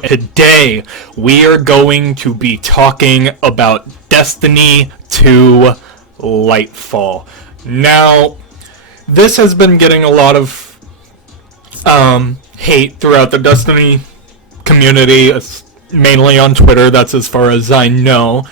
video. Today, we are going to be talking about Destiny 2 Lightfall. Now, this has been getting a lot of hate throughout the Destiny community, mainly on Twitter. That's as far as I know.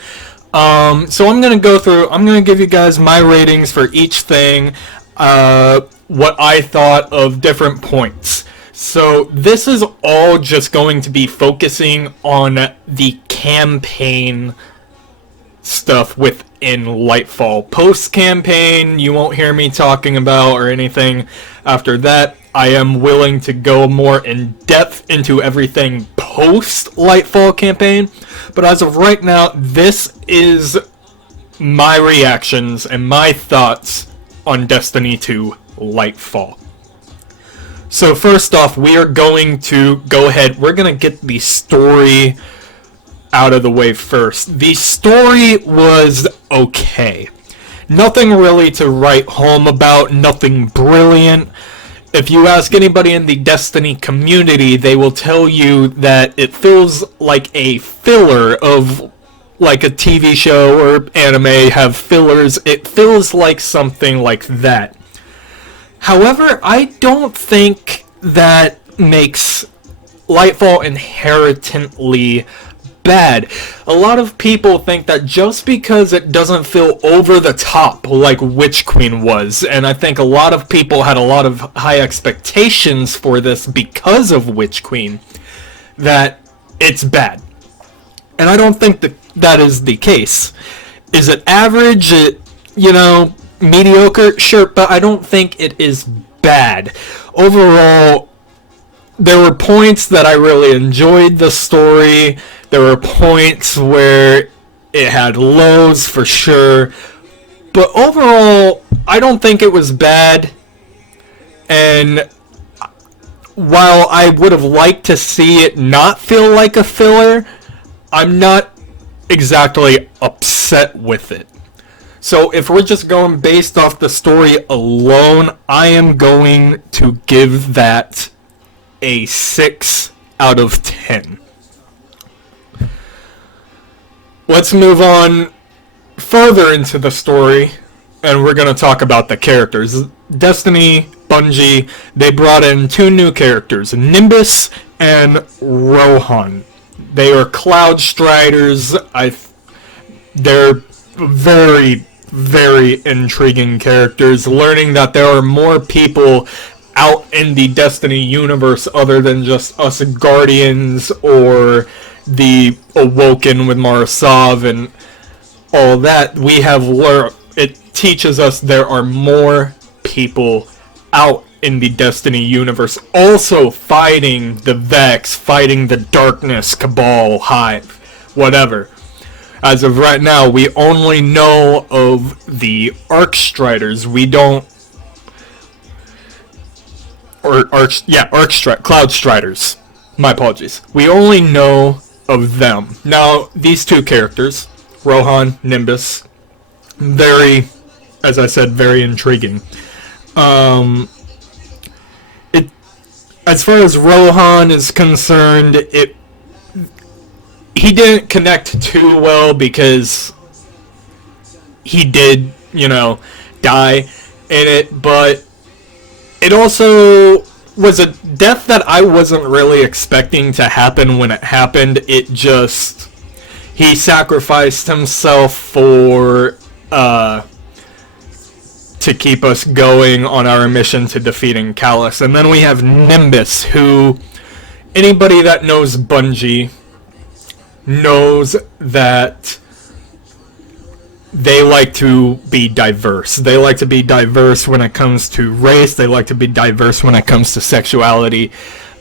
So I'm going to give you guys my ratings for each thing, what I thought of different points. So this is all just going to be focusing on the campaign stuff within Lightfall. Post-campaign, you won't hear me talking about or anything after that. I am willing to go more in depth into everything post-Lightfall campaign. But as of right now, this is my reactions and my thoughts on Destiny 2 Lightfall. So first off, we are going to go ahead. We're going to get the story out of the way first. The story was okay. Nothing really to write home about. Nothing brilliant. If you ask anybody in the Destiny community, they will tell you that it feels like a filler of like a TV show or anime have fillers. It feels like something like that. However, I don't think that makes Lightfall inherently bad. A lot of people think that just because it doesn't feel over the top like Witch Queen was, and I think a lot of people had a lot of high expectations for this because of Witch Queen, that it's bad. And I don't think that is the case. Is it average? Mediocre? Sure, but I don't think it is bad. Overall, there were points that I really enjoyed the story. There were points where it had lows for sure. But overall, I don't think it was bad. And while I would have liked to see it not feel like a filler, I'm not exactly upset with it. So if we're just going based off the story alone, I am going to give that a 6 out of 10. Let's move on further into the story, and we're going to talk about the characters. Destiny, Bungie, they brought in 2 new characters, Nimbus and Rohan. They are Cloud Striders. They're very, very intriguing characters. Learning that there are more people out in the Destiny universe other than just us Guardians or the Awoken with Marasov and all that, we have learned. It teaches us there are more people out in the Destiny universe also fighting the Vex, fighting the Darkness, Cabal, Hive, whatever. As of right now, we only know of the Arcstriders. We don't... Cloud Striders. My apologies. We only know of them. Now, these 2 characters, Rohan, Nimbus, very, as I said, very intriguing. As far as Rohan is concerned, he didn't connect too well because he did, die in it, but it also was a death that I wasn't really expecting to happen when it happened. He sacrificed himself for, to keep us going on our mission to defeating Callus. And then we have Nimbus, who, anybody that knows Bungie knows that they like to be diverse. They like to be diverse when it comes to race. They like to be diverse when it comes to sexuality.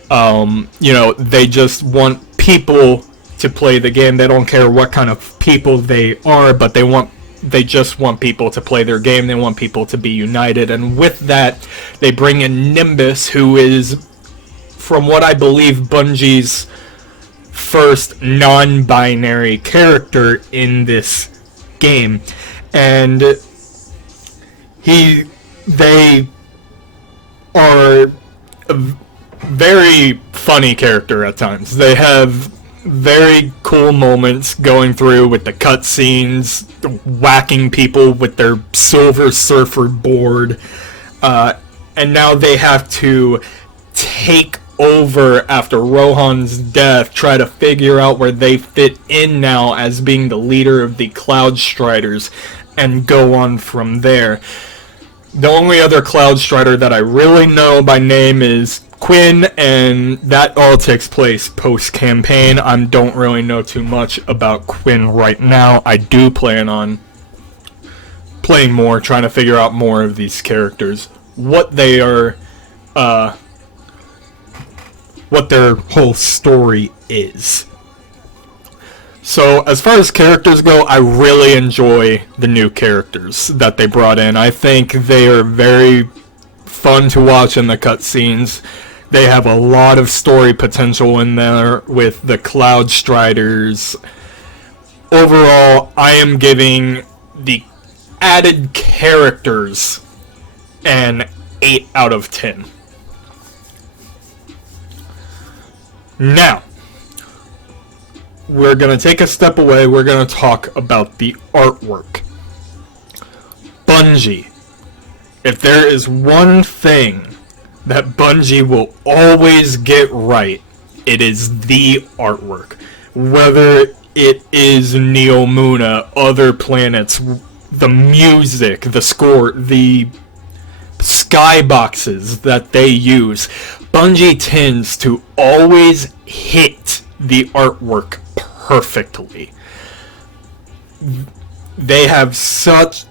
They just want people to play the game. They don't care what kind of people they are, but they just want people to play their game. They want people to be united. And with that, they bring in Nimbus, who is, from what I believe, Bungie's first non-binary character in this game. And they are very funny character at times. They have very cool moments going through with the cutscenes, whacking people with their Silver Surfer board, and now they have to take over after Rohan's death, try to figure out where they fit in now as being the leader of the Cloud Striders, and go on from there. The only other Cloud Strider that I really know by name is Quinn, and that all takes place post-campaign. I don't really know too much about Quinn right now. I do plan on playing more, trying to figure out more of these characters, what they are, what their whole story is. So, as far as characters go, I really enjoy the new characters that they brought in. I think they are very fun to watch in the cutscenes. They have a lot of story potential in there with the Cloud Striders. Overall, I am giving the added characters an 8 out of 10. Now, we're going to take a step away. We're going to talk about the artwork. Bungie. If there is one thing that Bungie will always get right, it is the artwork. Whether it is Neomuna, other planets, the music, the score, the skyboxes that they use, Bungie tends to always hit the artwork perfectly. They have such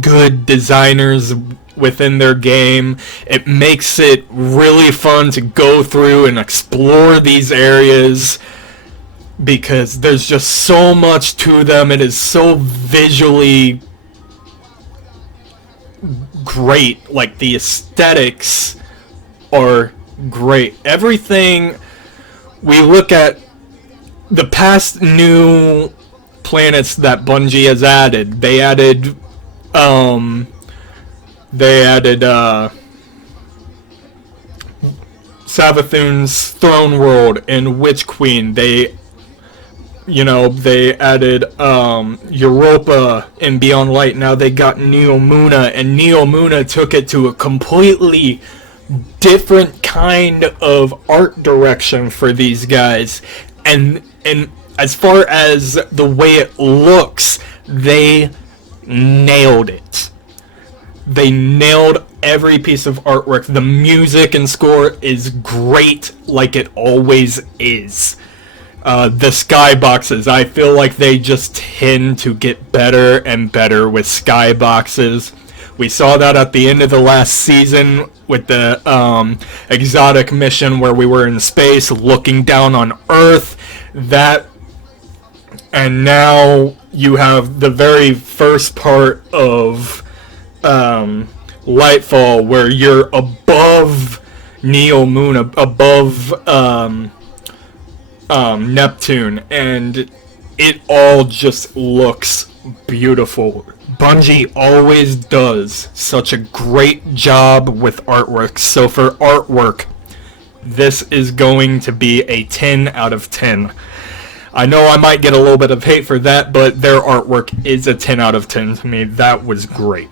good designers within their game. It makes it really fun to go through and explore these areas because there's just so much to them. It is so visually great. Like, the aesthetics are great. Everything we look at, the past new planets that Bungie has added, they added Savathun's Throne World and Witch Queen. They added Europa and Beyond Light. Now they got Neomuna, and Neomuna took it to a completely different kind of art direction for these guys. And as far as the way it looks, they nailed it. They nailed every piece of artwork. The music and score is great, like it always is. The skyboxes, I feel like they just tend to get better and better with skyboxes. We saw that at the end of the last season with the exotic mission where we were in space looking down on Earth. And now you have the very first part of Lightfall where you're above Neomuna, above Neptune, and it all just looks beautiful. Bungie always does such a great job with artwork. So for artwork, this is going to be a 10 out of 10. I know I might get a little bit of hate for that, but their artwork is a 10 out of 10 to me. That was great.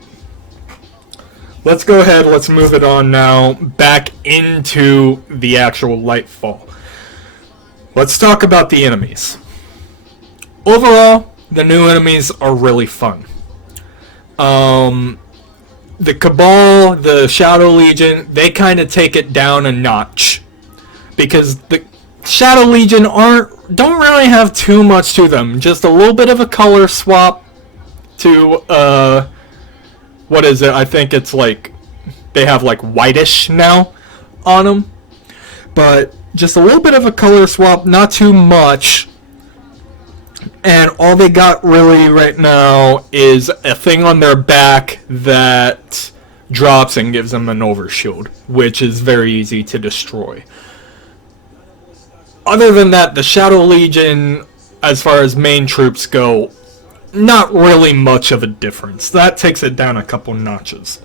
Let's go ahead, let's move it on now back into the actual Lightfall. Let's talk about the enemies. Overall, the new enemies are really fun. The Cabal, the Shadow Legion, they kind of take it down a notch. Because the Shadow Legion don't really have too much to them. Just a little bit of a color swap to, what is it? I think it's like, they have like whitish now on them. But just a little bit of a color swap, not too much. And all they got really right now is a thing on their back that drops and gives them an overshield, which is very easy to destroy. Other than that, the Shadow Legion, as far as main troops go, not really much of a difference. That takes it down a couple notches.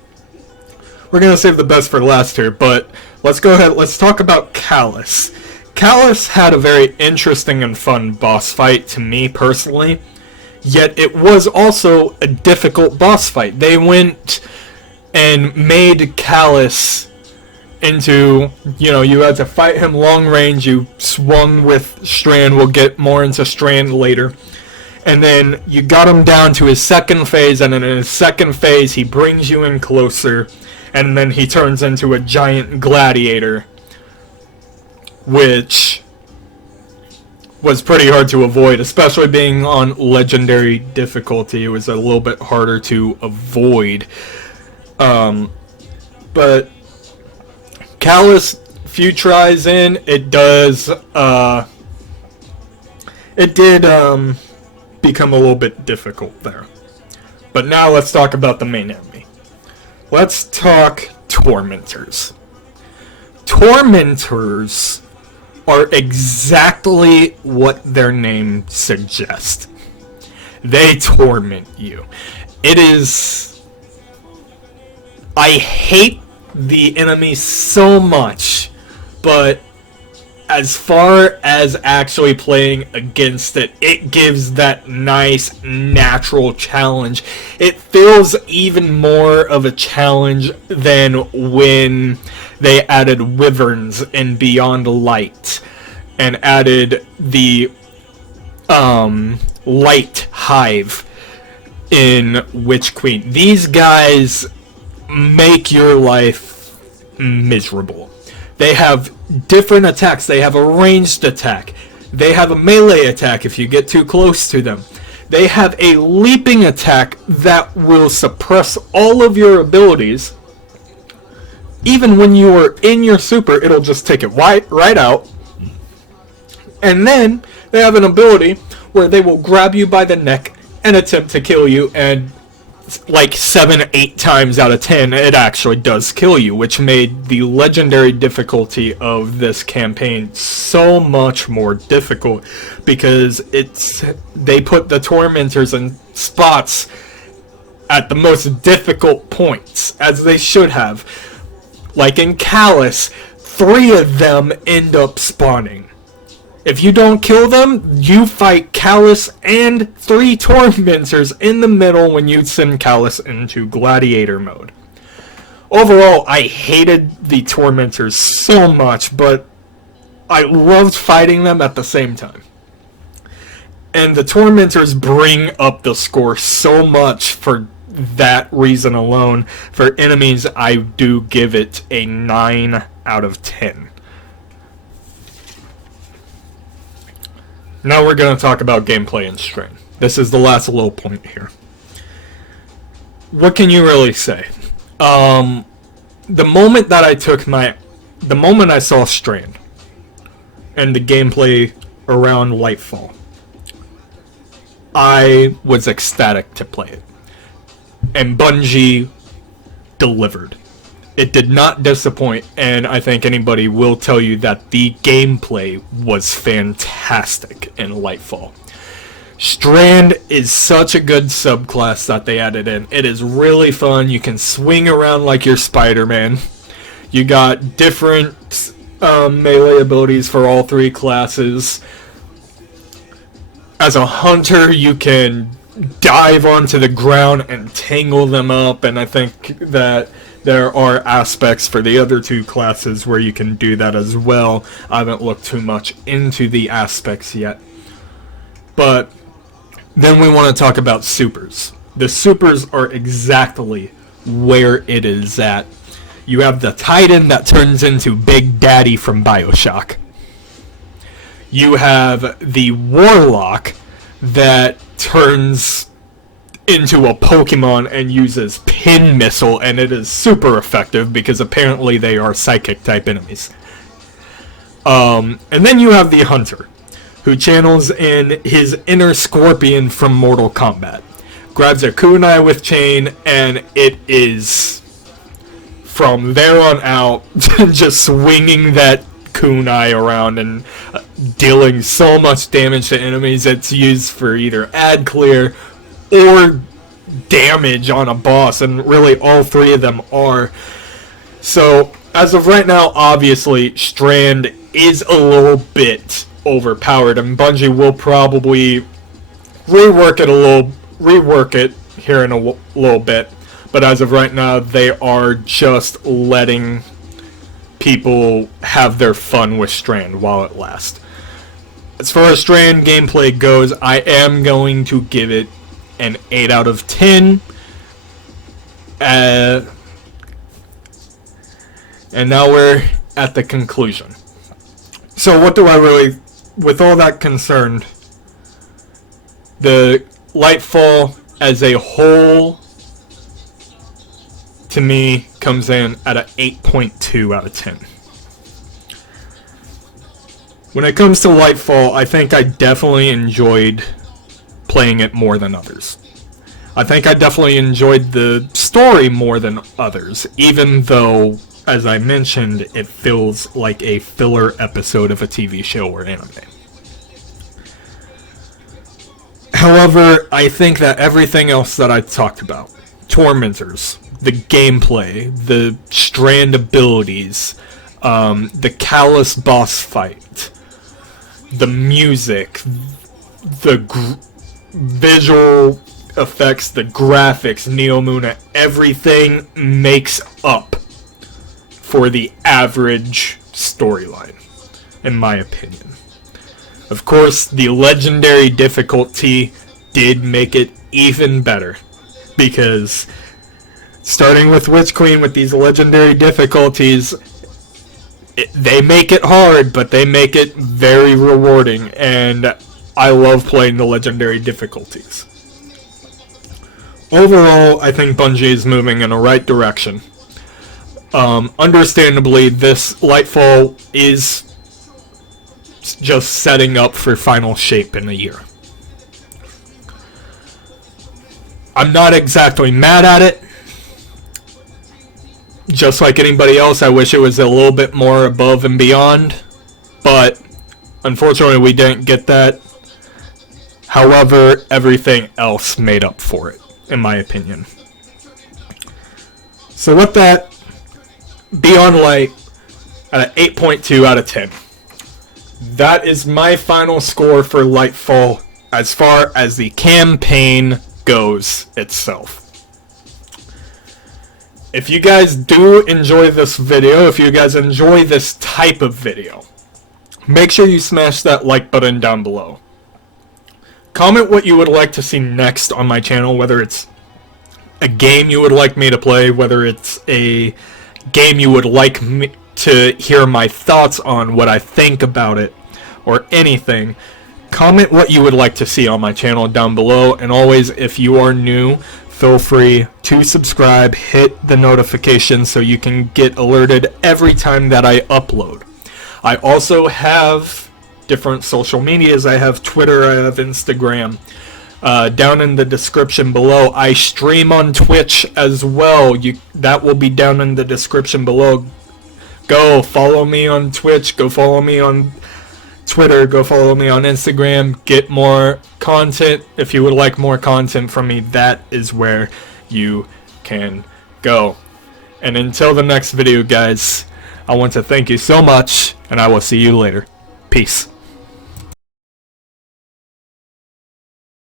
We're going to save the best for last here, but let's go ahead. Let's talk about Callus. Callus had a very interesting and fun boss fight to me personally, yet it was also a difficult boss fight. They went and made Callus into, you had to fight him long range, you swung with Strand, we'll get more into Strand later, and then you got him down to his second phase, and in his second phase he brings you in closer, and then he turns into a giant gladiator, which was pretty hard to avoid, especially being on legendary difficulty. It was a little bit harder to avoid. But Callus, few tries in, it did become a little bit difficult there. But now let's talk about the main enemy. Let's talk Tormentors. Tormentors are exactly what their name suggests. They torment you. I hate the enemy so much, but as far as actually playing against it, it gives that nice natural challenge. It feels even more of a challenge than when they added Wyverns in Beyond Light and added the Light Hive in Witch Queen. These guys make your life miserable. They have different attacks. They have a ranged attack. They have a melee attack if you get too close to them. They have a leaping attack that will suppress all of your abilities. Even when you are in your super, it'll just take it right out. And then they have an ability where they will grab you by the neck and attempt to kill you, and like 7-8 times out of 10 it actually does kill you, which made the legendary difficulty of this campaign so much more difficult, because they put the Tormentors in spots at the most difficult points, as they should have. Like in Callus, 3 of them end up spawning. If you don't kill them, you fight Callus and 3 Tormentors in the middle when you send Callus into Gladiator mode. Overall, I hated the Tormentors so much, but I loved fighting them at the same time. And the Tormentors bring up the score so much for that reason alone. For enemies, I do give it a 9 out of 10. Now we're going to talk about gameplay and strain. This is the last little point here. What can you really say? The moment I saw Strand and the gameplay around Lightfall, I was ecstatic to play it. And Bungie delivered. It did not disappoint, and I think anybody will tell you that the gameplay was fantastic in Lightfall. Strand is such a good subclass that they added in. It is really fun. You can swing around like you're Spider-Man. You got different melee abilities for all 3 classes. As a hunter, you can dive onto the ground and tangle them up, and I think that there are aspects for the other 2 classes where you can do that as well. I haven't looked too much into the aspects yet. But then we want to talk about supers. The supers are exactly where it is at. You have the Titan that turns into Big Daddy from BioShock. You have the Warlock that turns into a Pokemon and uses Pin Missile, and it is super effective because apparently they are psychic type enemies. And then you have the Hunter, who channels in his inner Scorpion from Mortal Kombat. Grabs a kunai with chain, and it is, from there on out, just swinging that kunai around and dealing so much damage to enemies. It's used for either ad clear or damage on a boss, and really all 3 of them are. So as of right now, obviously, Strand is a little bit overpowered, and Bungie will probably rework it here in a little bit. But as of right now, they are just letting people have their fun with Strand while it lasts. As far as Strand gameplay goes, I am going to give it an 8 out of 10. And now we're at the conclusion. So what do I really, with all that concerned, the Lightfall as a whole, to me, comes in at an 8.2 out of 10. When it comes to Lightfall, I think I definitely enjoyed playing it more than others. I think I definitely enjoyed the story more than others, even though, as I mentioned, it feels like a filler episode of a TV show or anime. However, I think that everything else that I talked about, Tormentors, the gameplay, the Strand abilities, the Callous boss fight, the music, the visual effects, the graphics, Neo Muna, everything makes up for the average storyline, in my opinion. Of course, the legendary difficulty did make it even better, because starting with Witch Queen with these legendary difficulties, they make it hard, but they make it very rewarding, and I love playing the legendary difficulties. Overall, I think Bungie is moving in the right direction. Understandably, this Lightfall is just setting up for final shape in a year. I'm not exactly mad at it. Just like anybody else, I wish it was a little bit more above and beyond, but unfortunately we didn't get that. However, everything else made up for it, in my opinion. So with that, Beyond Light at an 8.2 out of 10. That is my final score for Lightfall as far as the campaign goes itself. If you guys do enjoy this video, if you guys enjoy this type of video, make sure you smash that like button down below. Comment what you would like to see next on my channel, whether it's a game you would like me to play, whether it's a game you would like me to hear my thoughts on, what I think about it, or anything. Comment what you would like to see on my channel down below, and always, if you are new, feel free to subscribe, hit the notification so you can get alerted every time that I upload. I also have different social medias. I have Twitter, I have Instagram. Down in the description below, I stream on Twitch as well. That will be down in the description below. Go follow me on Twitch, go follow me on Twitter, go follow me on Instagram, get more content. If you would like more content from me, that is where you can go. And until the next video, guys, I want to thank you so much, and I will see you later. Peace.